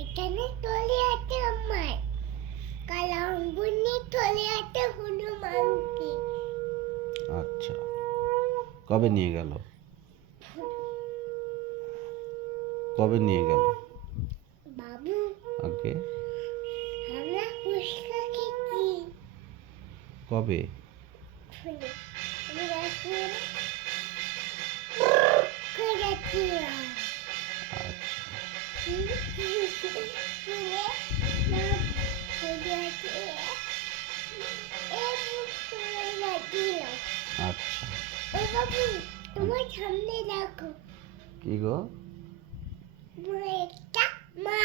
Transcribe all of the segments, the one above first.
এখানে চলে আছে আমার কালাম্বুনি চলে আছে হনুমানকে। আচ্ছা, কবে নিয়ে গেল? কবে নিয়ে গেল? বাবু আগে আমরা ফুচকা খেয়েছি। কবে? আমি রাখলাম করেছিলাম। আচ্ছা, বাবু তোমার সামনে দেখো কি গো? একটা মা।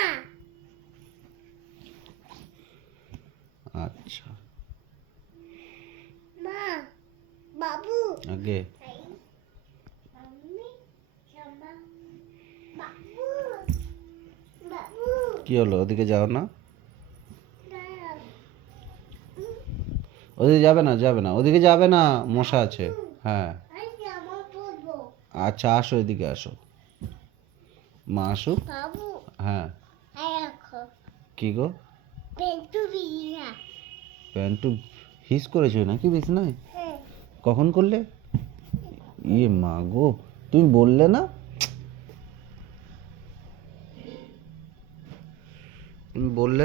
আচ্ছা, মা বাবু আগে আমি শ্যামা বাবু বাবু কি হলো? ওদিকে যাও না, দাঁড়াও। ওদিকে যাবে না, যাবে না, ওদিকে যাবে না, মশা আছে। হ্যাঁ, আমি জামা পরবো। আচ্ছা, আসো, এদিকে আসো, মা আসুক। বাবু হ্যাঁ, রাখো কি গো? পেন্টু বিড়া। প্যান্টু হিস করেছো নাকি বিছনায়? হ্যাঁ কখন করলে? ইয়ে মা গো, তুমি বললে না? তুমি বললে